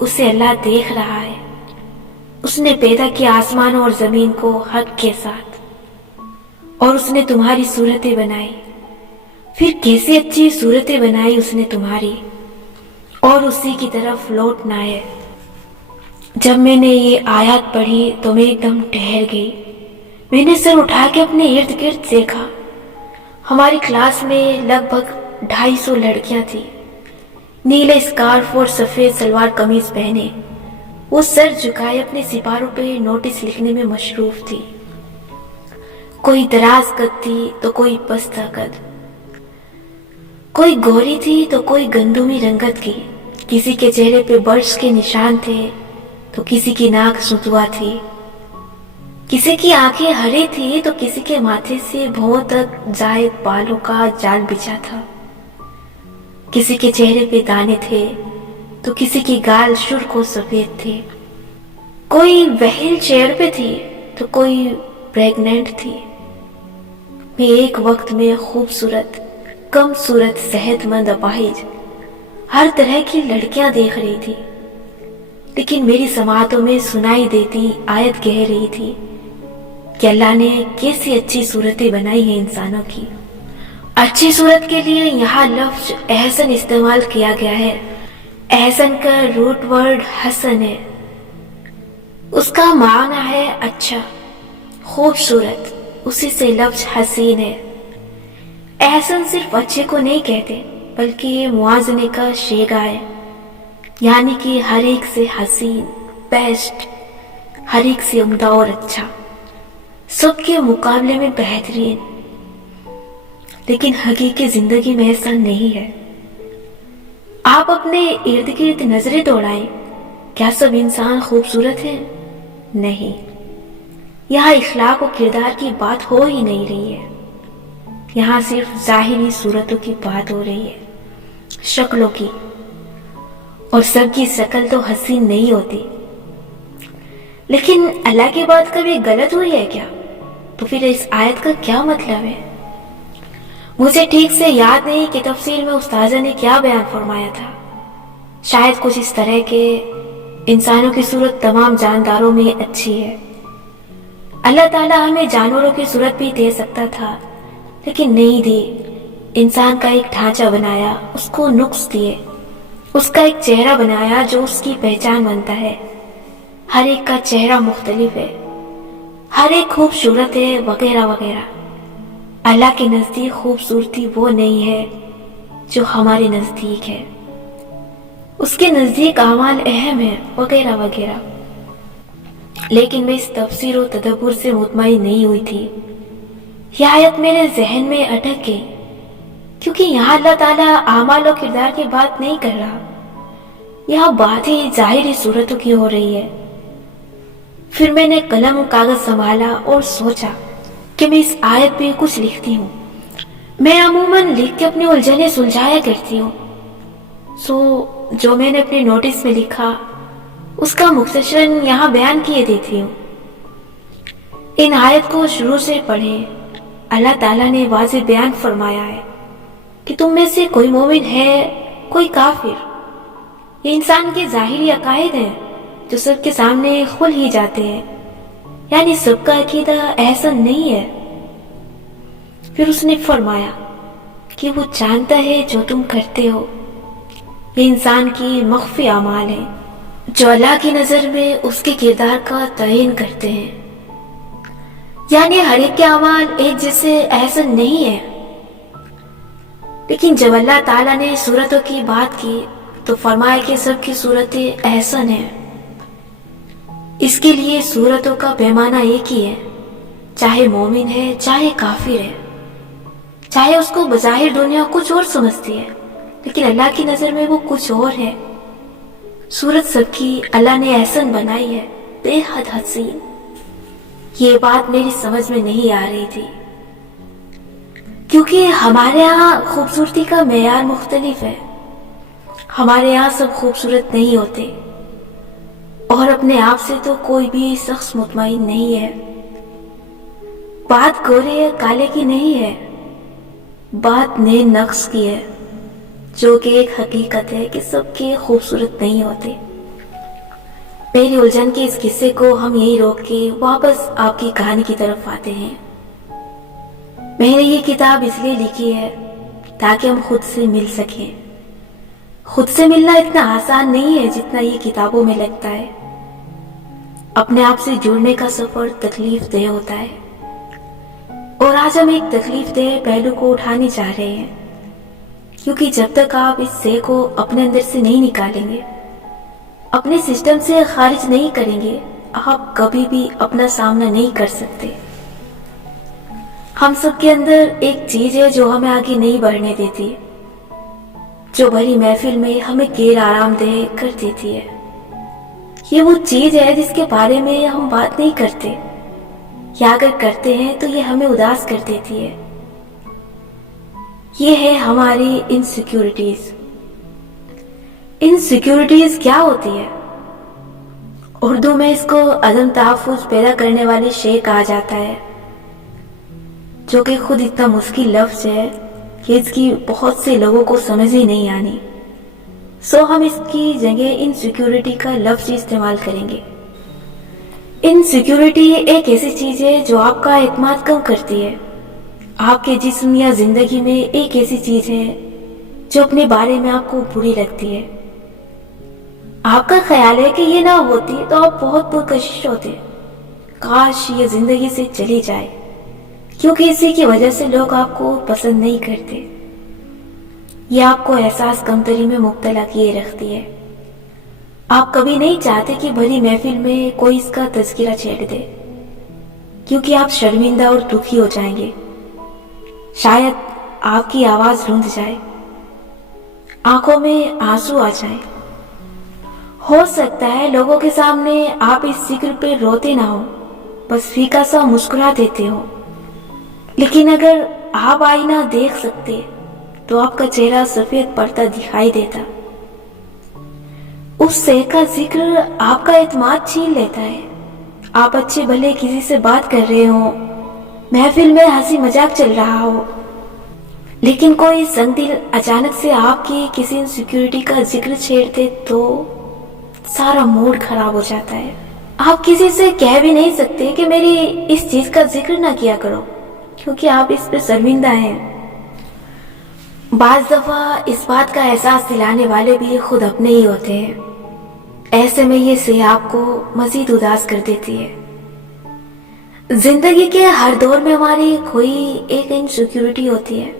اسے اللہ دیکھ رہا ہے۔ اس نے پیدا کیا آسمانوں اور زمین کو حق کے ساتھ، اور اس نے تمہاری صورتیں بنائی۔ پھر کیسی اچھی صورتیں بنائی اس نے تمہاری، اور اسی کی طرف لوٹنا ہے۔ جب میں نے یہ آیات پڑھی تو میں ایک دم ٹھہر گئی۔ میں نے سر اٹھا کے اپنے ارد گرد دیکھا۔ ہماری کلاس میں لگ بھگ 250 لڑکیاں تھیں، نیلے اسکارف اور سفید سلوار قمیض پہنے۔ وہ سر جھکائے اپنے سپاروں پہ نوٹس لکھنے میں مصروف تھی۔ کوئی دراز قد تھی تو کوئی پستہ قد، کوئی گوری تھی تو کوئی گندمی رنگت کی، کسی کے چہرے پہ برش کے نشان تھے تو کسی کی ناک سنتوا تھی، کسی کی آنکھیں ہری تھی تو کسی کے ماتھے سے بھووں تک زائد بالوں کا جال بچھا تھا، کسی کے چہرے پہ دانے تھے تو کسی کی گال سرخ و سفید تھی، کوئی وہیل چیئر پہ تھی تو کوئی پریگننٹ تھی۔ میں ایک وقت میں خوبصورت، کم صورت، صحت مند، اپاہج، ہر طرح کی لڑکیاں دیکھ رہی تھی، لیکن میری سماعتوں میں سنائی دیتی آیت کہہ رہی تھی کہ اللہ نے کیسی اچھی صورتیں بنائی ہیں انسانوں کی۔ اچھی صورت کے لیے یہاں لفظ احسن استعمال کیا گیا ہے۔ احسن کا روٹ ورڈ حسن ہے، اس کا معنی ہے اچھا، خوبصورت، اسی سے لفظ حسین ہے۔ احسن صرف اچھے کو نہیں کہتے بلکہ یہ موازنے کا شیگا ہے، یعنی کہ ہر ایک سے حسین، بیسٹ، ہر ایک سے عمدہ اور اچھا، سب کے مقابلے میں بہترین۔ لیکن حقیقی زندگی میں ایسا نہیں ہے۔ آپ اپنے ارد گرد نظریں دوڑائیں، کیا سب انسان خوبصورت ہیں؟ نہیں، یہاں اخلاق و کردار کی بات ہو ہی نہیں رہی ہے، یہاں صرف ظاہری صورتوں کی بات ہو رہی ہے، شکلوں کی، اور سب کی شکل تو حسین نہیں ہوتی۔ لیکن اللہ کی بات کبھی غلط ہوئی ہے کیا؟ تو پھر اس آیت کا کیا مطلب ہے؟ مجھے ٹھیک سے یاد نہیں کہ تفسیر میں استاذہ نے کیا بیان فرمایا تھا، شاید کچھ اس طرح کہ انسانوں کی صورت تمام جانداروں میں اچھی ہے۔ اللہ تعالیٰ ہمیں جانوروں کی صورت بھی دے سکتا تھا لیکن نہیں دی۔ انسان کا ایک ڈھانچہ بنایا، اس کو نقص دیے، اس کا ایک چہرہ بنایا جو اس کی پہچان بنتا ہے۔ ہر ایک کا چہرہ مختلف ہے، ہر ایک خوبصورت ہے، وغیرہ وغیرہ۔ اللہ کے نزدیک خوبصورتی وہ نہیں ہے جو ہمارے نزدیک ہے، اس کے نزدیک اعمال اہم ہے، وغیرہ وغیرہ۔ لیکن میں اس تفسیر و تدبر سے مطمئن نہیں ہوئی تھی۔ یہ آیت میرے ذہن میں اٹک گئی کیونکہ یہاں اللہ تعالیٰ اعمال و کردار کی بات نہیں کر رہا، یہاں بات ہی ظاہری صورتوں کی ہو رہی ہے۔ پھر میں نے قلم و کاغذ سنبھالا اور سوچا کہ میں اس آیت پہ کچھ لکھتی ہوں۔ میں عموماً لکھ کے اپنی الجھنیں سلجھایا کرتی ہوں، جو میں نے اپنے نوٹس میں لکھا اس کا مختصراً یہاں بیان کیے دیتی ہوں۔ ان آیت کو شروع سے پڑھیں۔ اللہ تعالیٰ نے واضح بیان فرمایا ہے کہ تم میں سے کوئی مومن ہے، کوئی کافر۔ یہ انسان کے ظاہری عقائد ہیں جو سب کے سامنے کھل ہی جاتے ہیں، یعنی سب کا عقیدہ احسن نہیں ہے۔ پھر اس نے فرمایا کہ وہ جانتا ہے جو تم کرتے ہو۔ یہ انسان کی مخفی اعمال ہیں جو اللہ کی نظر میں اس کے کردار کا تعین کرتے ہیں، یعنی ہر ایک کے اعمال ایک جیسے احسن نہیں ہے۔ لیکن جب اللہ تعالیٰ نے صورتوں کی بات کی تو فرمایا کہ سب کی صورتیں احسن ہیں۔ اس کے لیے صورتوں کا پیمانہ ایک ہی ہے، چاہے مومن ہے چاہے کافر ہے، چاہے اس کو بظاہر دنیا کچھ اور سمجھتی ہے لیکن اللہ کی نظر میں وہ کچھ اور ہے۔ صورت سب کی اللہ نے احسن بنائی ہے، بے حد حسین۔ یہ بات میری سمجھ میں نہیں آ رہی تھی کیونکہ ہمارے ہاں خوبصورتی کا معیار مختلف ہے۔ ہمارے یہاں سب خوبصورت نہیں ہوتے، اور اپنے آپ سے تو کوئی بھی شخص مطمئن نہیں ہے۔ بات گورے یا کالے کی نہیں ہے، بات نئے نقص کی ہے، جو کہ ایک حقیقت ہے کہ سب کے خوبصورت نہیں ہوتے۔ میری الجھن کے اس قصے کو ہم یہی روک کے واپس آپ کی کہانی کی طرف آتے ہیں۔ میں نے یہ کتاب اس لیے لکھی ہے تاکہ ہم خود سے مل سکیں۔ خود سے ملنا اتنا آسان نہیں ہے جتنا یہ کتابوں میں لگتا ہے۔ اپنے آپ سے جڑنے کا سفر تکلیف دہ ہوتا ہے، اور آج ہم ایک تکلیف دہ پہلو کو اٹھانے جا رہے ہیں، کیونکہ جب تک آپ اس سہ کو اپنے اندر سے نہیں نکالیں گے، اپنے سسٹم سے خارج نہیں کریں گے، آپ کبھی بھی اپنا سامنا نہیں کر سکتے۔ ہم سب کے اندر ایک چیز ہے جو ہمیں آگے نہیں بڑھنے دیتی، جو بھری محفل میں ہمیں غیر آرام دہ کر دیتی ہے۔ یہ وہ چیز ہے جس کے بارے میں ہم بات نہیں کرتے، یا اگر کرتے ہیں تو یہ ہمیں اداس کر دیتی ہے۔ یہ ہے ہماری انسیکیورٹیز۔ انسیکیورٹیز کیا ہوتی ہے؟ اردو میں اس کو عدم تحفظ پیدا کرنے والی شے کہا جاتا ہے، جو کہ خود اتنا مشکل لفظ ہے کہ اس کی بہت سے لوگوں کو سمجھ ہی نہیں آنی، سو ہم اس کی جگہ انسیکیورٹی کا لفظ استعمال کریں گے۔ انسیکیورٹی ایک ایسی چیز ہے جو آپ کا اعتماد کم کرتی ہے۔ آپ کے جسم یا زندگی میں ایک ایسی چیز ہے جو اپنے بارے میں آپ کو بری لگتی ہے۔ آپ کا خیال ہے کہ یہ نہ ہوتی تو آپ بہت پرکشش ہوتے، کاش یہ زندگی سے چلی جائے، کیونکہ اسی کی وجہ سے لوگ آپ کو پسند نہیں کرتے۔ یہ آپ کو احساس کمتری میں مبتلا کیے رکھتی ہے۔ آپ کبھی نہیں چاہتے کہ بھری محفل میں کوئی اس کا تذکرہ چھیڑ دے، کیونکہ آپ شرمندہ اور دکھی ہو جائیں گے۔ شاید آپ کی آواز رند جائے، آنکھوں میں آنسو آ جائے۔ ہو سکتا ہے لوگوں کے سامنے آپ اس ذکر پہ روتے نہ ہو، بس پھیکا سا مسکرا دیتے ہو، لیکن اگر آپ آئینہ دیکھ سکتے تو آپ کا چہرہ سفید پڑتا دکھائی دیتا۔ اس سہ کا ذکر آپ کا اعتماد چھین لیتا ہے۔ آپ اچھے بھلے کسی سے بات کر رہے ہو، محفل میں ہنسی مذاق چل رہا ہو، لیکن کوئی سنگ دل اچانک سے آپ کی کسی انسیکیورٹی کا ذکر چھیڑتے تو سارا موڈ خراب ہو جاتا ہے۔ آپ کسی سے کہہ بھی نہیں سکتے کہ میری اس چیز کا ذکر نہ کیا کرو، کیونکہ آپ اس پہ شرمندہ ہیں۔ بعض دفعہ اس بات کا احساس دلانے والے بھی خود اپنے ہی ہوتے ہیں۔ ایسے میں یہ سہ آپ کو مزید اداس کر دیتی ہے۔ زندگی کے ہر دور میں ہماری کوئی ایک انسیکیورٹی ہوتی ہے،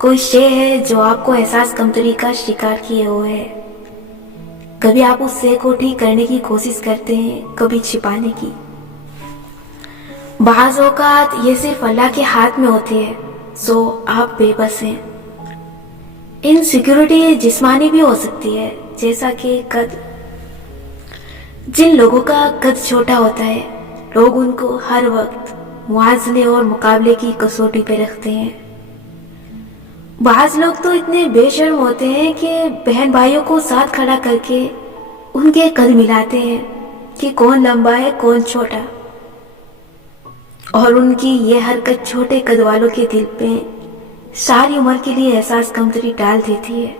کوئی شے ہے جو آپ کو احساس کمتری کا شکار کیے ہوئے ہے۔ کبھی آپ اس سہ کو ٹھیک کرنے کی کوشش کرتے ہیں، کبھی چھپانے کی۔ بعض اوقات یہ صرف اللہ کے ہاتھ میں ہوتی ہے، سو آپ بے بس ہیں۔ انسیکیورٹی جسمانی بھی ہو سکتی ہے، جیسا کہ قد۔ جن لوگوں کا قد چھوٹا ہوتا ہے، لوگ ان کو ہر وقت موازنے اور مقابلے کی کسوٹی پہ رکھتے ہیں۔ بعض لوگ تو اتنے بے شرم ہوتے ہیں کہ بہن بھائیوں کو ساتھ کھڑا کر کے ان کے قد ملاتے ہیں کہ کون لمبا ہے کون چھوٹا، اور ان کی یہ حرکت چھوٹے قد والوں کے دل پہ ساری عمر کے لیے احساس کمتری ڈال دیتی ہے۔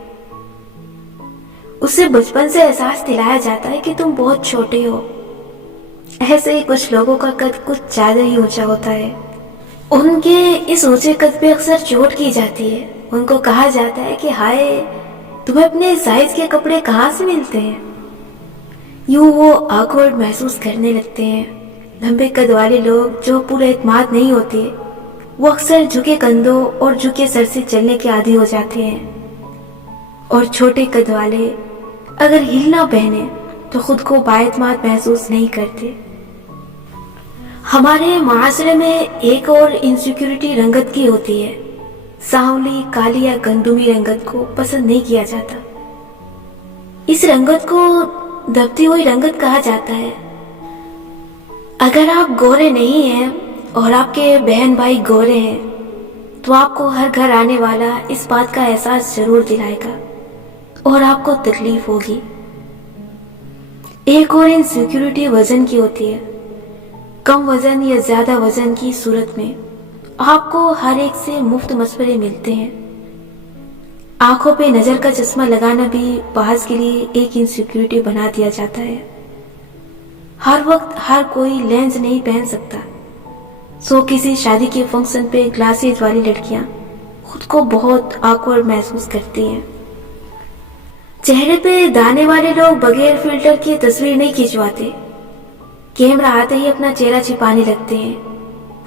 اسے بچپن سے احساس دلایا جاتا ہے کہ تم بہت چھوٹے ہو۔ ایسے ہی کچھ لوگوں کا قد کچھ زیادہ ہی اونچا ہوتا ہے، ان کے اس اونچے قد پہ اکثر چوٹ کی جاتی ہے۔ ان کو کہا جاتا ہے کہ ہائے، تمہیں اپنے سائز کے کپڑے کہاں سے ملتے ہیں؟ یوں وہ آکورڈ محسوس کرنے لگتے ہیں۔ لمبے قد والے لوگ جو پورے اعتماد نہیں ہوتے، وہ اکثر جھکے کندھوں اور جھکے سر سے چلنے کے عادی ہو جاتے ہیں، اور چھوٹے قد والے اگر ہل نہ پہنے تو خود کو بااعتماد محسوس نہیں کرتے۔ ہمارے معاشرے میں ایک اور انسیکیورٹی رنگت کی ہوتی ہے۔ سانولی، کالی یا گندمی رنگت کو پسند نہیں کیا جاتا۔ اس رنگت کو دبتی ہوئی رنگت کہا جاتا ہے۔ اگر آپ گورے نہیں ہیں اور آپ کے بہن بھائی گورے ہیں تو آپ کو ہر گھر آنے والا اس بات کا احساس ضرور دلائے گا اور آپ کو تکلیف ہوگی۔ ایک اور انسیکیورٹی وزن کی ہوتی ہے۔ کم وزن یا زیادہ وزن کی صورت میں آپ کو ہر ایک سے مفت مشورے ملتے ہیں۔ آنکھوں پہ نظر کا چشمہ لگانا بھی بعض کے لیے ایک انسیکیورٹی بنا دیا جاتا ہے۔ ہر وقت ہر کوئی لینس نہیں پہن سکتا، سو کسی شادی کے فنکشن پہ گلاسز والی لڑکیاں خود کو بہت آکورڈ محسوس کرتی ہیں۔ چہرے پہ دانے والے لوگ بغیر فلٹر کی تصویر نہیں کھنچواتے، کیمرہ آتے ہی اپنا چہرہ چھپانے لگتے ہیں۔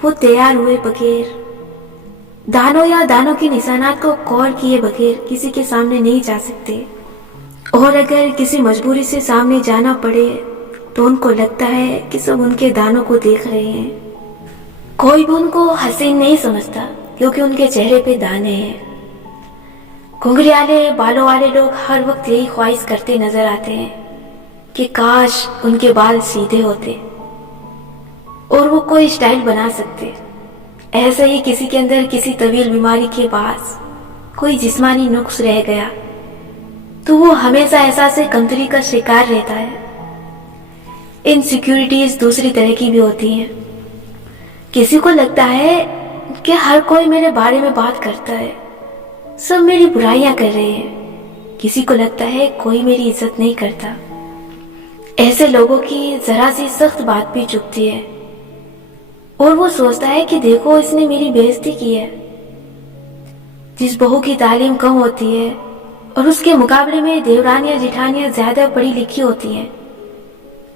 وہ تیار ہوئے بغیر، دانوں یا دانوں کے نشانات کو کور کیے بغیر کسی کے سامنے نہیں جا سکتے، اور اگر کسی مجبوری سے سامنے جانا پڑے تو ان کو لگتا ہے کہ سب ان کے دانوں کو دیکھ رہے ہیں۔ کوئی بھی ان کو حسین نہیں سمجھتا کیونکہ ان کے چہرے پہ دانے ہیں۔ گھنگریالے بالوں والے لوگ ہر وقت یہی خواہش کرتے نظر آتے ہیں کہ کاش ان کے بال سیدھے ہوتے اور وہ کوئی سٹائل بنا سکتے۔ ایسا ہی کسی کے اندر کسی طویل بیماری کے باعث کوئی جسمانی نقص رہ گیا تو وہ ہمیشہ احساس کمتری کا شکار رہتا ہے۔ انسیکیورٹیز دوسری طرح کی بھی ہوتی ہیں۔ کسی کو لگتا ہے کہ ہر کوئی میرے بارے میں بات کرتا ہے، سب میری برائیاں کر رہے ہیں۔ کسی کو لگتا ہے کوئی میری عزت نہیں کرتا۔ ایسے لوگوں کی ذرا سی سخت بات بھی چبھتی ہے اور وہ سوچتا ہے کہ دیکھو اس نے میری بے عزتی کی ہے۔ جس بہو کی تعلیم کم ہوتی ہے اور اس کے مقابلے میں دیورانیاں جٹھانیاں زیادہ پڑھی لکھی ہوتی ہیں،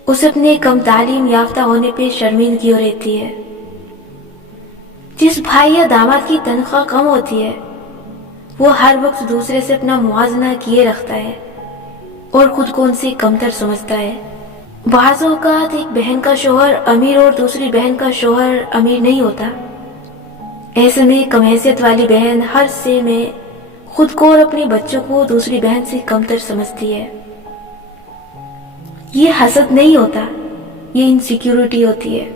اسے اپنے کم تعلیم یافتہ ہونے پہ شرمندگی ہو رہتی ہے۔ جس بھائی یا داماد کی تنخواہ کم ہوتی ہے وہ ہر وقت دوسرے سے اپنا موازنہ کیے رکھتا ہے اور خود کو ان سے کمتر سمجھتا ہے۔ بعض اوقات ایک بہن کا شوہر امیر اور دوسری بہن کا شوہر امیر نہیں ہوتا۔ ایسے میں کم حیثیت والی بہن ہر سے میں خود کو اور اپنے بچوں کو دوسری بہن سے کمتر سمجھتی ہے۔ یہ حسد نہیں ہوتا، یہ انسیکیورٹی ہوتی ہے،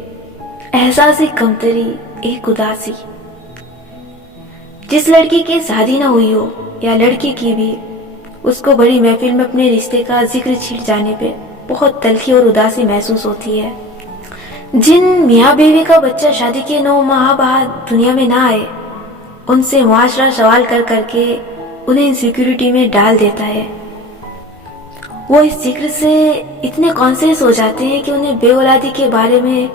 احساس کمتری، ایک اداسی۔ جس لڑکی کی شادی نہ ہوئی ہو یا لڑکی کی بھی، اس کو بڑی محفل میں اپنے رشتے کا ذکر چھڑ جانے پہ بہت تلخی اور اداسی محسوس ہوتی ہے۔ جن میاں بیوی کا بچہ شادی کے 9 ماہ بعد دنیا میں نہ آئے، ان سے معاشرہ سوال کر کر کے انہیں انسیکیورٹی میں ڈال دیتا ہے۔ وہ اس ذکر سے اتنے کانشیس ہو جاتے ہیں کہ انہیں بے اولادی کے بارے میں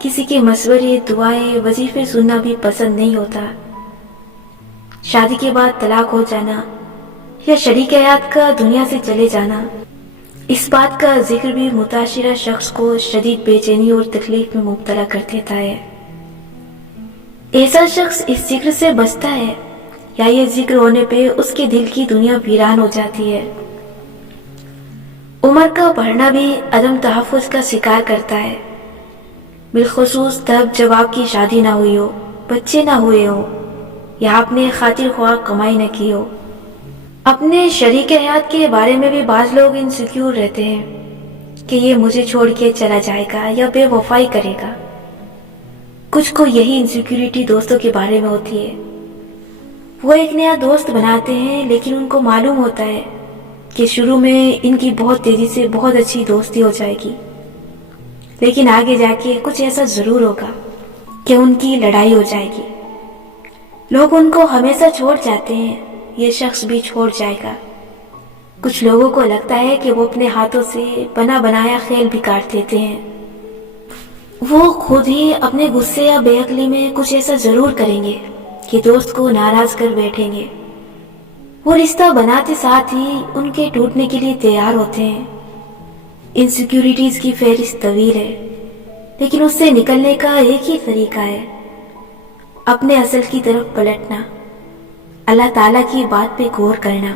کسی کے مشورے، دعائیں، وظیفے سننا بھی پسند نہیں ہوتا۔ شادی کے بعد طلاق ہو جانا یا شریک حیات کا دنیا سے چلے جانا، اس بات کا ذکر بھی متاثرہ شخص کو شدید بے چینی اور تکلیف میں مبتلا کر دیتا ہے۔ ایسا شخص اس ذکر سے بچتا ہے یا یہ ذکر ہونے پہ اس کے دل کی دنیا ویران ہو جاتی ہے۔ عمر کا بڑھنا بھی عدم تحفظ کا شکار کرتا ہے، بالخصوص تب جب آپ کی شادی نہ ہوئی ہو، بچے نہ ہوئے ہو یا آپ نے خاطر خواہ کمائی نہ کی ہو۔ اپنے شریک حیات کے بارے میں بھی بعض لوگ انسیکیور رہتے ہیں کہ یہ مجھے چھوڑ کے چلا جائے گا یا بے وفائی کرے گا۔ کچھ کو یہی انسیکیورٹی دوستوں کے بارے میں ہوتی ہے۔ وہ ایک نیا دوست بناتے ہیں لیکن ان کو معلوم ہوتا ہے کہ شروع میں ان کی بہت تیزی سے بہت اچھی دوستی ہو جائے گی، لیکن آگے جا کے کچھ ایسا ضرور ہوگا کہ ان کی لڑائی ہو جائے گی۔ لوگ ان کو ہمیشہ چھوڑ جاتے ہیں، یہ شخص بھی چھوڑ جائے گا۔ کچھ لوگوں کو لگتا ہے کہ وہ اپنے ہاتھوں سے بنا بنایا کھیل بھی کاٹ دیتے ہیں۔ وہ خود ہی اپنے غصے یا بے عقلی میں کچھ ایسا ضرور کریں گے کہ دوست کو ناراض کر بیٹھیں گے۔ وہ رشتہ بناتے ساتھ ہی ان کے ٹوٹنے کے لیے تیار ہوتے ہیں۔ انسیکیورٹیز کی فہرست طویل ہے، لیکن اس سے نکلنے کا ایک ہی طریقہ ہے، اپنے اصل کی طرف پلٹنا، اللہ تعالیٰ کی بات پہ غور کرنا۔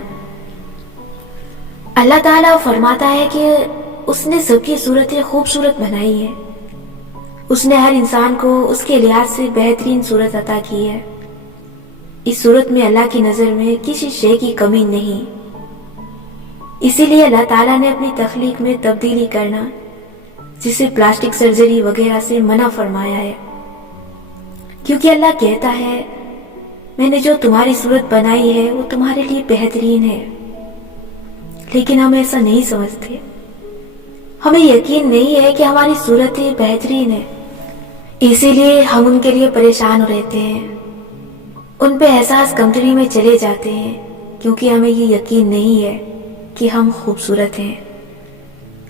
اللہ تعالیٰ فرماتا ہے کہ اس نے سب کی صورتیں خوبصورت بنائی ہیں، اس نے ہر انسان کو اس کے لحاظ سے بہترین صورت عطا کی ہے۔ اس صورت میں اللہ کی نظر میں کسی شے کی کمی نہیں، اسی لیے اللہ تعالیٰ نے اپنی تخلیق میں تبدیلی کرنا، جسے پلاسٹک سرجری وغیرہ سے منع فرمایا ہے، کیونکہ اللہ کہتا ہے میں نے جو تمہاری صورت بنائی ہے وہ تمہارے لیے بہترین ہے۔ لیکن ہم ایسا نہیں سمجھتے، ہمیں یقین نہیں ہے کہ ہماری صورتیں بہترین ہیں، اسی لیے ہم ان کے لیے پریشان رہتے ہیں، ان پہ احساس کمتری میں چلے جاتے ہیں، کیونکہ ہمیں یہ یقین نہیں ہے کہ ہم خوبصورت ہیں۔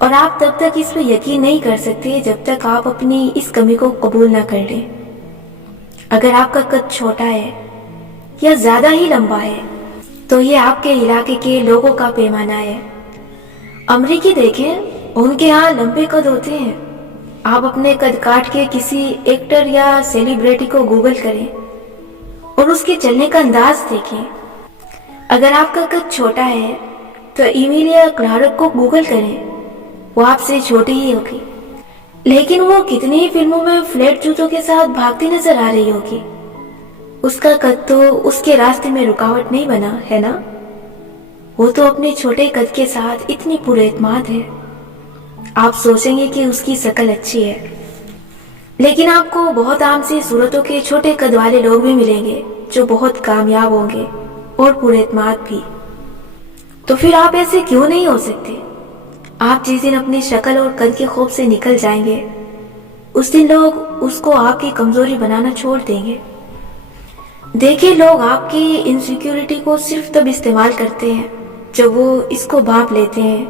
اور آپ تب تک اس پہ یقین نہیں کر سکتے جب تک آپ اپنی اس کمی کو قبول نہ کر لیں۔ اگر آپ کا قد چھوٹا ہے یا زیادہ ہی لمبا ہے تو یہ آپ کے علاقے کے لوگوں کا پیمانہ ہے۔ امریکی دیکھیں، ان کے ہاں لمبے قد ہوتے ہیں۔ آپ اپنے قد کاٹ کے کسی ایکٹر یا سیلیبریٹی کو گوگل کریں اور اس کے چلنے کا انداز دیکھیں۔ اگر آپ کا قد چھوٹا ہے تو ایمیلیا کلارک کو گوگل کریں، وہ آپ سے چھوٹی ہی ہوگی، لیکن وہ کتنی ہی فلموں میں فلیٹ جوتوں کے ساتھ بھاگتی نظر آ رہی ہوگی۔ اس کا قد تو اس کے راستے میں رکاوٹ نہیں بنا ہے نا، وہ تو اپنے چھوٹے قد کے ساتھ اتنی پر اعتماد ہے۔ آپ سوچیں گے کہ اس کی شکل اچھی ہے، لیکن آپ کو بہت عام سی صورتوں کے چھوٹے قد والے لوگ بھی ملیں گے جو بہت کامیاب ہوں گے اور پر اعتماد بھی۔ تو پھر آپ ایسے کیوں نہیں ہو سکتے؟ آپ جس دن اپنی شکل اور قد کے خوف سے نکل جائیں گے، اس دن لوگ اس کو آپ کی کمزوری بنانا چھوڑ دیں گے۔ دیکھیں، لوگ آپ کی انسیکیورٹی کو صرف تب استعمال کرتے ہیں جب وہ اس کو بھانپ لیتے ہیں۔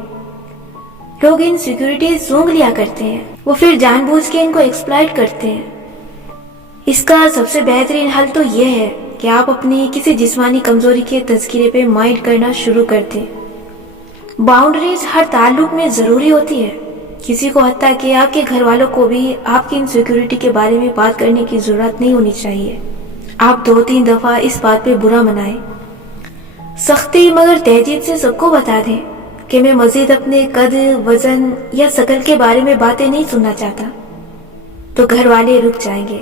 لوگ انسیکیورٹی سونگ لیا کرتے ہیں، وہ پھر جان بوجھ کے ان کو ایکسپلائٹ کرتے ہیں۔ اس کا سب سے بہترین حل تو یہ ہے کہ آپ اپنی کسی جسمانی کمزوری کے تذکرے پہ مائنڈ کرنا شروع کر دیں۔ باؤنڈریز ہر تعلق میں ضروری ہوتی ہے۔ کسی کو حتیٰ کہ آپ کے گھر والوں کو بھی آپ کی انسیکیورٹی کے بارے میں بات کرنے کی ضرورت نہیں ہونی چاہیے۔ آپ 2-3 دفعہ اس بات پہ برا منائیں، سختی مگر تہذیب سے سب کو بتا دیں کہ میں مزید اپنے قد، وزن یا شکل کے بارے میں باتیں نہیں سننا چاہتا، تو گھر والے رک جائیں گے۔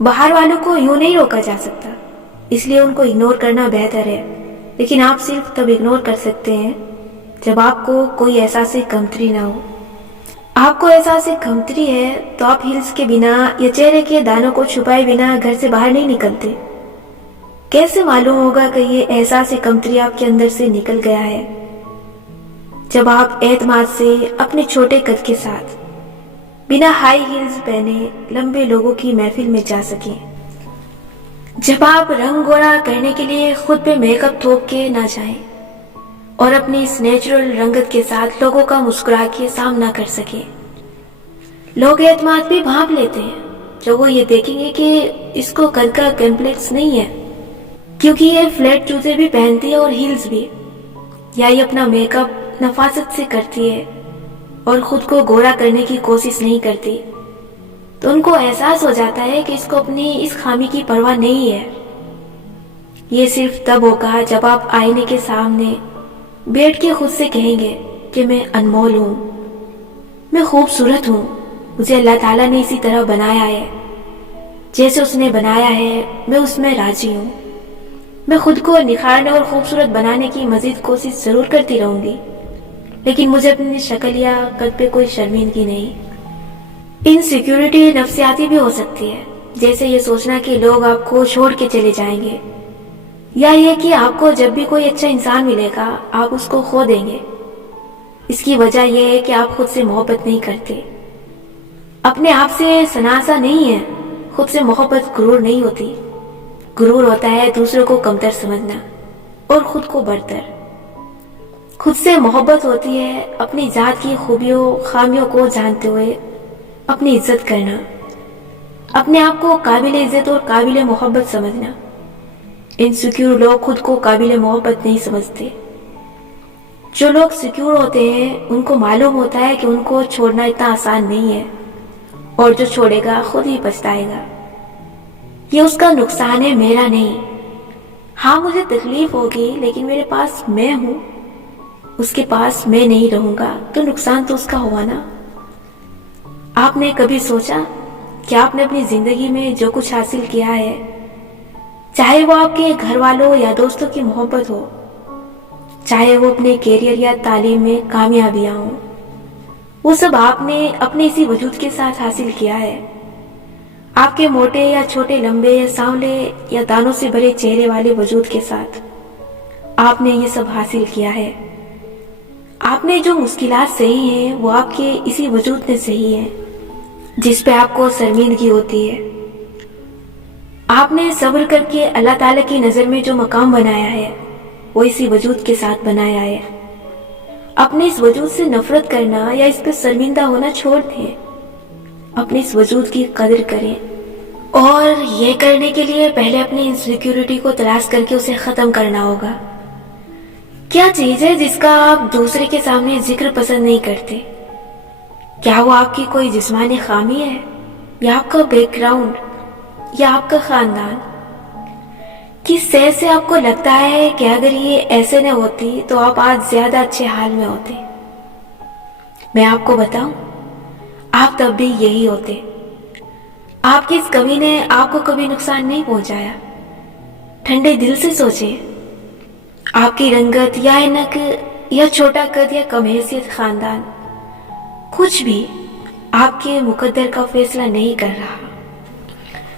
باہر والوں کو یوں نہیں روکا جا سکتا، اس لیے ان کو اگنور کرنا بہتر ہے، لیکن آپ صرف تب اگنور کر سکتے ہیں جب آپ کو کوئی احساس کمتری نہ ہو۔ آپ کو احساس کمتری ہے تو آپ ہلز کے بنا یا چہرے کے دانوں کو چھپائے بنا گھر سے باہر نہیں نکلتے۔ کیسے معلوم ہوگا کہ یہ احساس کمتری آپ کے اندر سے نکل گیا ہے؟ جب آپ اعتماد سے اپنے چھوٹے قد کے ساتھ بنا ہائی ہیلز پہنے لمبے لوگوں کی محفل میں جا سکیں، جب آپ رنگ گوڑا کرنے کے لیے خود پہ میک اپ تھوپ کے نہ جائیں اور اپنی اس نیچرل رنگت کے ساتھ لوگوں کا مسکرا کے سامنا کر سکیں۔ لوگ اعتماد بھی بھانپ لیتے ہیں جب وہ یہ دیکھیں گے کہ اس کو قد کا کمپلیکس نہیں ہے، کیونکہ یہ فلیٹ جوتے بھی پہنتی ہے اور ہیلز بھی، یا یہ اپنا میک اپ نفاست سے کرتی ہے اور خود کو گورا کرنے کی کوشش نہیں کرتی، تو ان کو احساس ہو جاتا ہے کہ اس کو اپنی اس خامی کی پرواہ نہیں ہے۔ یہ صرف تب ہوگا جب آپ آئینے کے سامنے بیٹھ کے خود سے کہیں گے کہ میں انمول ہوں، میں خوبصورت ہوں، مجھے اللہ تعالیٰ نے اسی طرح بنایا ہے، جیسے اس نے بنایا ہے میں اس میں راضی ہوں۔ میں خود کو نکھارنے اور خوبصورت بنانے کی مزید کوشش ضرور کرتی رہوں گی، لیکن مجھے اپنی شکل یا قد پہ کوئی شرمندگی نہیں۔ انسیکیورٹی نفسیاتی بھی ہو سکتی ہے، جیسے یہ سوچنا کہ لوگ آپ کو چھوڑ کے چلے جائیں گے، یا یہ کہ آپ کو جب بھی کوئی اچھا انسان ملے گا آپ اس کو کھو دیں گے۔ اس کی وجہ یہ ہے کہ آپ خود سے محبت نہیں کرتے، اپنے آپ سے شناسا نہیں ہے۔ خود سے محبت غرور نہیں ہوتی، غرور ہوتا ہے دوسروں کو کمتر سمجھنا اور خود کو برتر۔ خود سے محبت ہوتی ہے اپنی ذات کی خوبیوں خامیوں کو جانتے ہوئے اپنی عزت کرنا، اپنے آپ کو قابل عزت اور قابل محبت سمجھنا۔ انسیکیور لوگ خود کو قابل محبت نہیں سمجھتے۔ جو لوگ سیکیور ہوتے ہیں ان کو معلوم ہوتا ہے کہ ان کو چھوڑنا اتنا آسان نہیں ہے، اور جو چھوڑے گا خود ہی پچھتائے گا۔ یہ اس کا نقصان ہے، میرا نہیں۔ ہاں مجھے تکلیف ہوگی، لیکن میرے پاس میں ہوں، اس کے پاس میں نہیں رہوں گا تو نقصان تو اس کا ہوا نا۔ آپ نے کبھی سوچا کہ آپ نے اپنی زندگی میں جو کچھ حاصل کیا ہے، چاہے وہ آپ کے گھر والوں یا دوستوں کی محبت ہو، چاہے وہ اپنے کیریئر یا تعلیم میں کامیابیاں ہوں، وہ سب آپ نے اپنے اسی وجود کے ساتھ حاصل کیا ہے۔ آپ کے موٹے یا چھوٹے، لمبے یا سانولے یا دانوں سے بھرے چہرے والے وجود کے ساتھ آپ نے یہ سب حاصل کیا ہے۔ آپ نے جو مشکلات سہی ہیں وہ آپ کے اسی وجود نے سہی ہیں جس پہ آپ کو شرمندگی ہوتی ہے۔ آپ نے صبر کر کے اللہ تعالیٰ کی نظر میں جو مقام بنایا ہے وہ اسی وجود کے ساتھ بنایا ہے۔ اپنے اس وجود سے نفرت کرنا یا اس پہ شرمندہ ہونا چھوڑ دیں. اپنے اس وجود کی قدر کریں، اور یہ کرنے کے لیے پہلے اپنی انسیکیورٹی کو تلاش کر کے اسے ختم کرنا ہوگا. کیا چیز ہے جس کا آپ دوسرے کے سامنے ذکر پسند نہیں کرتے؟ کیا وہ آپ کی کوئی جسمانی خامی ہے، یا آپ کا بیک گراؤنڈ، یا آپ کا خاندان؟ کس شے سے آپ کو لگتا ہے کہ اگر یہ ایسے نہ ہوتی تو آپ آج زیادہ اچھے حال میں ہوتے؟ میں آپ کو بتاؤں، آپ تب بھی یہی ہوتے. آپ کی اس کمی نے آپ کو کبھی نقصان نہیں پہنچایا. ٹھنڈے دل سے سوچیں. آپ کی رنگت یا اینک یا چھوٹا قد یا کم حیثیت خاندان کچھ بھی آپ کے مقدر کا فیصلہ نہیں کر رہا.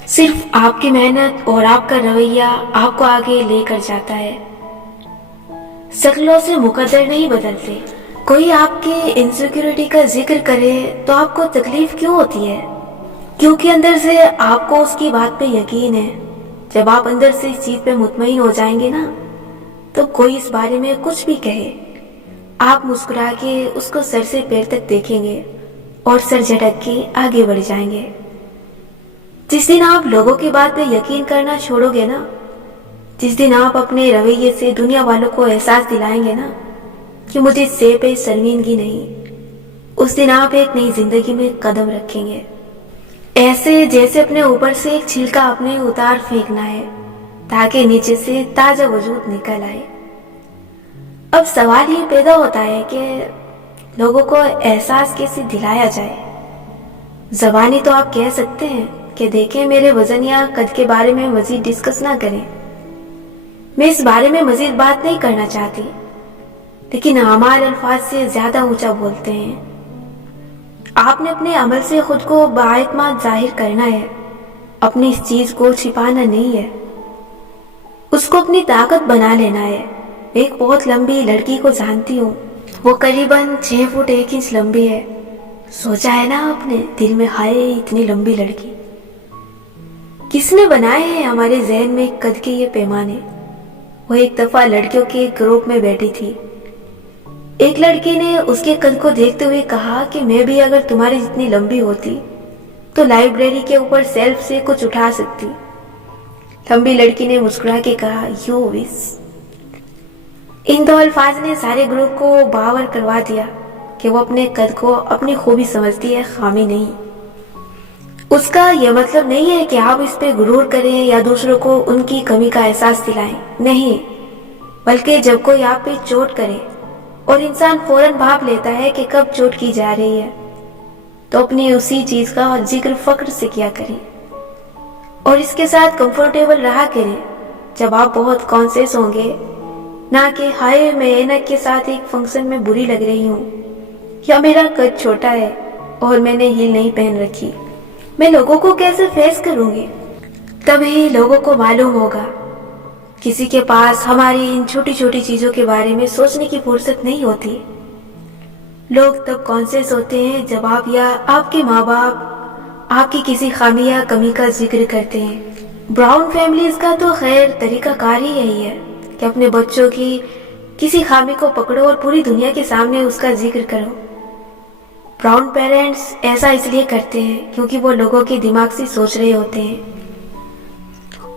صرف آپ کی محنت اور آپ کا رویہ آپ کو آگے لے کر جاتا ہے. شکلوں سے مقدر نہیں بدلتے. کوئی آپ کے انسیکیورٹی کا ذکر کرے تو آپ کو تکلیف کیوں ہوتی ہے؟ کیونکہ اندر سے آپ کو اس کی بات پہ یقین ہے. جب آپ اندر سے اس چیز پہ مطمئن ہو جائیں گے نا، تو کوئی اس بارے میں کچھ بھی کہے، آپ مسکرا کے اس کو سر سے پیر تک دیکھیں گے اور سر جھٹک کے آگے بڑھ جائیں گے. جس دن آپ لوگوں کی بات پہ یقین کرنا چھوڑو گے نا، جس دن آپ اپنے رویے سے دنیا والوں کو احساس دلائیں گے نا کہ مجھے اس سے پہ شرمندگی نہیں، اس دن آپ ایک نئی زندگی میں قدم رکھیں گے. ایسے جیسے اپنے اوپر سے ایک چھلکا اپنے اتار پھینکنا ہے تاکہ نیچے سے تازہ وجود نکل آئے. اب سوال یہ پیدا ہوتا ہے کہ لوگوں کو احساس کیسے دلایا جائے. زبانی تو آپ کہہ سکتے ہیں کہ دیکھیں میرے وزن یا قد کے بارے میں مزید ڈسکس نہ کریں، میں اس بارے میں مزید بات نہیں کرنا چاہتی، لیکن اعمال الفاظ سے زیادہ اونچا بولتے ہیں. آپ نے اپنے عمل سے خود کو بااعتماد ظاہر کرنا ہے، اپنی اس چیز کو چھپانا نہیں ہے، اس کو اپنی طاقت بنا لینا ہے. ایک بہت لمبی لڑکی کو جانتی ہوں، وہ قریباً 6 فٹ 1 انچ لمبی ہے. سوچا ہے نا آپ نے دل میں، ہائے اتنی لمبی لڑکی. کس نے بنائے ہیں ہمارے ذہن میں قد کے یہ پیمانے؟ وہ ایک دفعہ لڑکیوں کے گروپ میں بیٹھی تھی. ایک لڑکی نے اس کے قد کو دیکھتے ہوئے کہا کہ میں بھی اگر تمہاری جتنی لمبی ہوتی تو لائبریری کے اوپر سیلف سے کچھ اٹھا سکتی. لمبی لڑکی نے مسکرا کے کہا یو وش. ان 2 الفاظ نے سارے گروپ کو باور کروا دیا کہ وہ اپنے قد کو اپنی خوبی سمجھتی ہے، خامی نہیں. اس کا یہ مطلب نہیں ہے کہ آپ اس پہ غرور کریں یا دوسروں کو ان کی کمی کا احساس دلائیں، نہیں، بلکہ جب کوئی آپ پہ چوٹ کرے اور انسان فوراً بھاپ لیتا ہے کہ کب چوٹ کی جا رہی ہے، تو اپنی اسی چیز کا ذکر فخر سے کیا کریں اور اس کے ساتھ کمفرٹیبل رہا کریں. جب آپ بہت کانشیس ہوں گے، نہ کہ ہائے میں اینک کے ساتھ ایک فنکشن میں بری لگ رہی ہوں، یا میرا قد چھوٹا ہے اور میں نے ہیل نہیں پہن رکھی، میں لوگوں کو کیسے فیس کروں گی. تبھی لوگوں کو معلوم ہوگا کسی کے پاس ہماری ان چھوٹی چھوٹی چیزوں کے بارے میں سوچنے کی فرصت نہیں ہوتی. لوگ تب کانشیس ہوتے ہیں جب آپ یا آپ کے ماں باپ آپ کی کسی خامی یا کمی کا ذکر کرتے ہیں. براؤن فیملیز کا تو خیر طریقہ کار ہی یہی ہے کہ اپنے بچوں کی کسی خامی کو پکڑو اور پوری دنیا کے سامنے اس کا ذکر کرو. براؤن پیرنٹس ایسا اس لیے کرتے ہیں کیونکہ وہ لوگوں کے دماغ سے سوچ رہے ہوتے ہیں.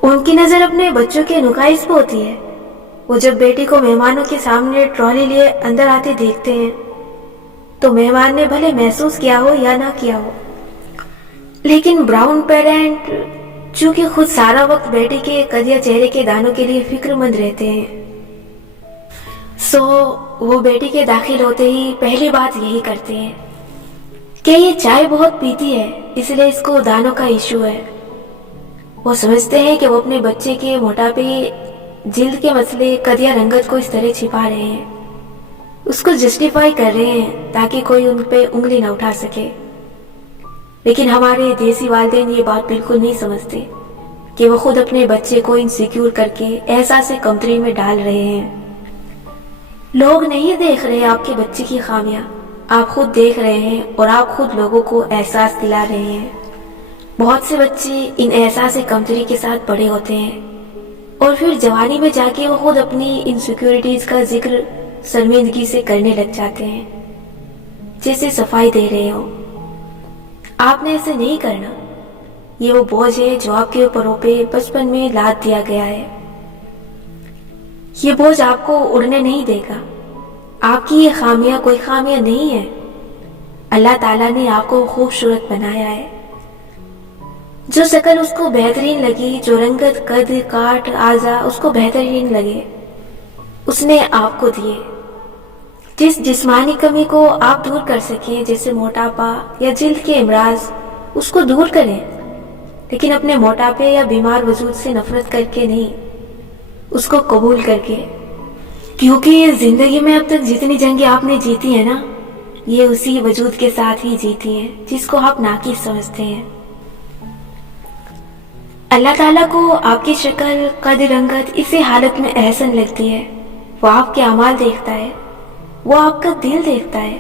ان کی نظر اپنے بچوں کے نقائص پہ ہوتی ہے. وہ جب بیٹی کو مہمانوں کے سامنے ٹرالی لیے اندر آتے دیکھتے ہیں تو مہمان نے بھلے محسوس کیا ہو یا نہ کیا ہو، لیکن براؤن پیرنٹ چونکہ خود سارا وقت بیٹی کے قد یا چہرے کے دانوں کے لیے فکر مند رہتے ہیں، سو وہ بیٹی کے داخل ہوتے ہی پہلی بات یہی کرتے ہیں کہ یہ چائے بہت پیتی ہے اس لیے اس کو دانوں کا ایشو ہے. وہ سمجھتے ہیں کہ وہ اپنے بچے کے موٹاپے، جلد کے مسئلے، قد یا رنگت کو اس طرح چھپا رہے ہیں، اس کو جسٹیفائی کر رہے ہیں تاکہ کوئی ان پہ انگلی نہ اٹھا سکے. لیکن ہمارے دیسی والدین یہ بات بالکل نہیں سمجھتے کہ وہ خود اپنے بچے کو انسیکیور کر کے احساس کمتری میں ڈال رہے ہیں. لوگ نہیں دیکھ رہے آپ کے بچے کی خامیاں، آپ خود دیکھ رہے ہیں اور آپ خود لوگوں کو احساس دلا رہے ہیں. بہت سے بچے ان احساس کمتری کے ساتھ بڑے ہوتے ہیں اور پھر جوانی میں جا کے وہ خود اپنی انسیکیورٹیز کا ذکر شرمندگی سے کرنے لگ جاتے ہیں، جیسے صفائی دے رہے ہو۔ آپ نے ایسے نہیں کرنا، یہ وہ بوجھ ہے جو آپ کے اوپروں پہ بچپن میں لاد دیا گیا ہے۔ یہ بوجھ آپ کو اڑنے نہیں دے گا۔ آپ کی یہ خامیاں کوئی خامیاں نہیں ہے، اللہ تعالیٰ نے آپ کو خوبصورت بنایا ہے۔ جو شکل اس کو بہترین لگی، جو رنگت، قد، کاٹ، اعضاء اس کو بہترین لگے، اس نے آپ کو دیے۔ جس جسمانی کمی کو آپ دور کر سکیں، جیسے موٹاپا یا جلد کے امراض، اس کو دور کریں، لیکن اپنے موٹاپے یا بیمار وجود سے نفرت کر کے نہیں، اس کو قبول کر کے۔ کیونکہ زندگی میں اب تک جتنی جنگیں آپ نے جیتی ہیں نا، یہ اسی وجود کے ساتھ ہی جیتی ہیں جس کو آپ ناقص سمجھتے ہیں۔ اللہ تعالیٰ کو آپ کی شکل، قد، رنگت اسی حالت میں احسن لگتی ہے۔ وہ آپ کے اعمال دیکھتا ہے، وہ آپ کا دل دیکھتا ہے،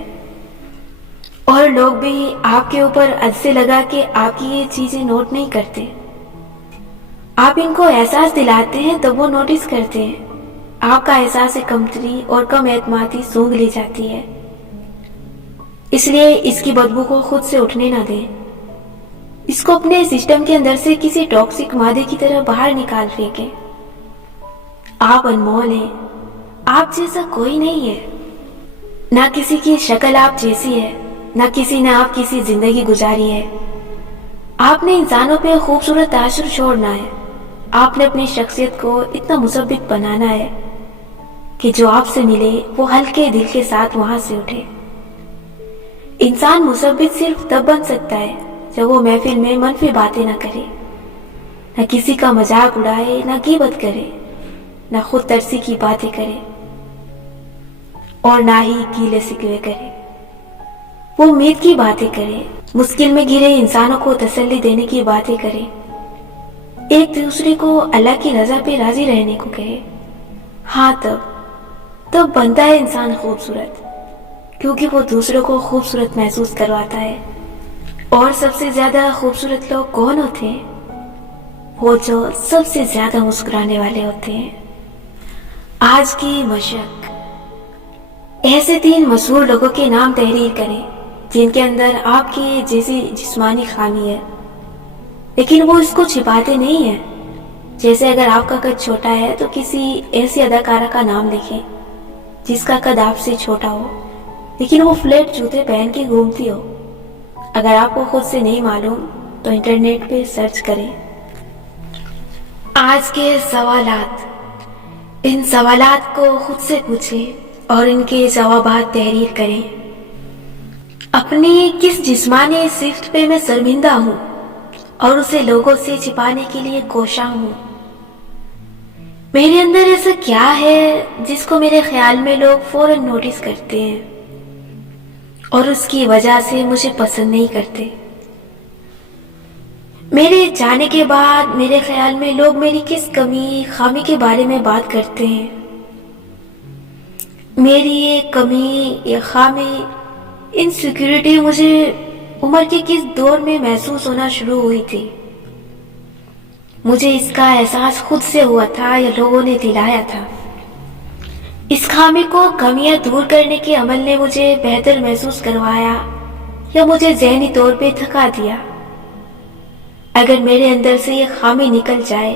اور لوگ بھی آپ کے اوپر عدسے لگا کے آپ کی یہ چیزیں نوٹ نہیں کرتے۔ آپ ان کو احساس دلاتے ہیں تب وہ نوٹس کرتے ہیں۔ آپ کا احساس کمتری اور کم اعتمادی سونگھ لی جاتی ہے، اس لیے اس کی بدبو کو خود سے اٹھنے نہ دیں۔ اس کو اپنے سسٹم کے اندر سے کسی ٹاکسک مادے کی طرح باہر نکال پھینکیں۔ آپ انمول ہیں، آپ جیسا کوئی نہیں ہے، نہ کسی کی شکل آپ جیسی ہے، نہ کسی نے آپ کسی زندگی گزاری ہے۔ آپ نے انسانوں پہ خوبصورت تاثر چھوڑنا ہے۔ آپ نے اپنی شخصیت کو اتنا مثبت بنانا ہے کہ جو آپ سے ملے وہ ہلکے دل کے ساتھ وہاں سے اٹھے۔ انسان مثبت صرف تب بن سکتا ہے جب وہ محفل میں منفی باتیں نہ کرے، نہ کسی کا مذاق اڑائے، نہ غیبت کرے، نہ خود ترسی کی باتیں کرے، اور نہ ہی گیلے شکوے کرے۔ وہ امید کی باتیں کرے، مشکل میں گھرے انسانوں کو تسلی دینے کی باتیں کرے، ایک دوسرے کو اللہ کی رضا پہ راضی رہنے کو کہے۔ ہاں، تب بنتا ہے انسان خوبصورت، کیونکہ وہ دوسروں کو خوبصورت محسوس کرواتا ہے۔ اور سب سے زیادہ خوبصورت لوگ کون ہوتے ہیں؟ وہ جو سب سے زیادہ مسکرانے والے ہوتے ہیں۔ آج کی مشق، ایسے 3 مشہور لوگوں کے نام تحریر کریں جن کے اندر آپ کی جیسی جسمانی خامی ہے، لیکن وہ اس کو چھپاتے نہیں ہیں۔ جیسے اگر آپ کا قد چھوٹا ہے تو کسی ایسی اداکارہ کا نام لکھیں جس کا قد آپ سے چھوٹا ہو، لیکن وہ فلیٹ جوتے پہن کے گھومتی ہو۔ اگر آپ کو خود سے نہیں معلوم تو انٹرنیٹ پہ سرچ کریں۔ آج کے سوالات، ان سوالات کو خود سے پوچھیں اور ان کے جوابات تحریر کریں۔ اپنی کس جسمانی صفت پہ میں شرمندہ ہوں اور اسے لوگوں سے چھپانے کے لیے کوشاں ہوں؟ میرے اندر ایسا کیا ہے جس کو میرے خیال میں لوگ فوراً نوٹس کرتے ہیں اور اس کی وجہ سے مجھے پسند نہیں کرتے؟ میرے جانے کے بعد میرے خیال میں لوگ میری کس کمی، خامی کے بارے میں بات کرتے ہیں؟ میری یہ کمی یا خامی، انسیکیورٹی مجھے عمر کے کس دور میں محسوس ہونا شروع ہوئی تھی؟ مجھے اس کا احساس خود سے ہوا تھا یا لوگوں نے دلایا تھا؟ اس خامی کو کمیاں دور کرنے کے عمل نے مجھے بہتر محسوس کروایا یا مجھے ذہنی طور پہ تھکا دیا؟ اگر میرے اندر سے یہ خامی نکل جائے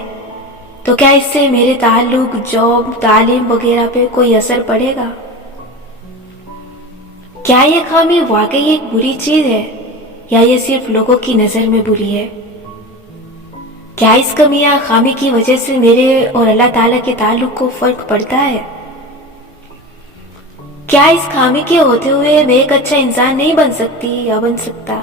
تو کیا اس سے میرے تعلق، جاب، تعلیم وغیرہ پہ کوئی اثر پڑے گا؟ کیا یہ خامی واقعی ایک بری چیز ہے یا یہ صرف لوگوں کی نظر میں بری ہے؟ کیا اس کمی یا خامی کی وجہ سے میرے اور اللہ تعالیٰ کے تعلق کو فرق پڑتا ہے؟ کیا اس خامی کے ہوتے ہوئے میں ایک اچھا انسان نہیں بن سکتی یا بن سکتا؟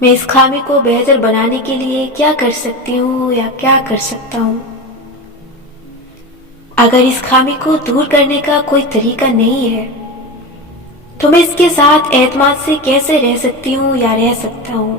میں اس خامی کو بہتر بنانے کے لیے کیا کر سکتی ہوں یا کیا کر سکتا ہوں؟ اگر اس خامی کو دور کرنے کا کوئی طریقہ نہیں ہے تو میں اس کے ساتھ اعتماد سے کیسے رہ سکتی ہوں یا رہ سکتا ہوں؟